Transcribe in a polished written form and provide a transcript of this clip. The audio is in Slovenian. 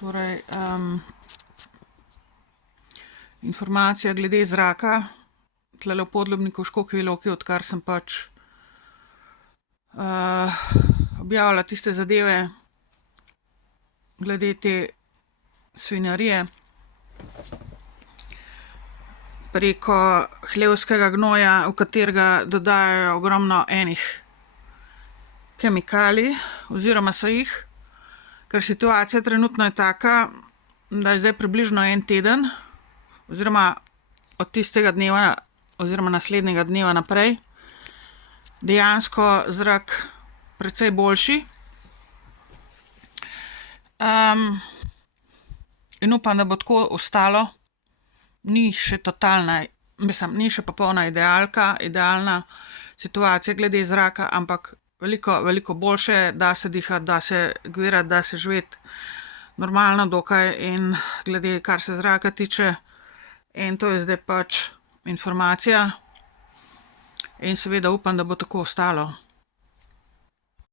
Torej, informacija glede zraka, tlele v Podlubniku v Škofji Loki, odkar sem pač objavila tiste zadeve glede te svinjarije preko hlevskega gnoja, v katerega dodajajo ogromno enih kemikalij, oziroma so jih, ker situacija trenutno je taka, da je zdaj približno en teden, oziroma od tistega dneva oziroma naslednjega dneva naprej, dejansko zrak precej boljši. In upam, da bo tako ostalo. Ni še totalna, ni še popolna idealna situacija glede zraka, ampak veliko, veliko boljše, da se dihati, da se gvirati, da se živeti normalno dokaj in glede, kar se zraka tiče. In to je zdaj pač informacija in seveda upam, da bo tako ostalo.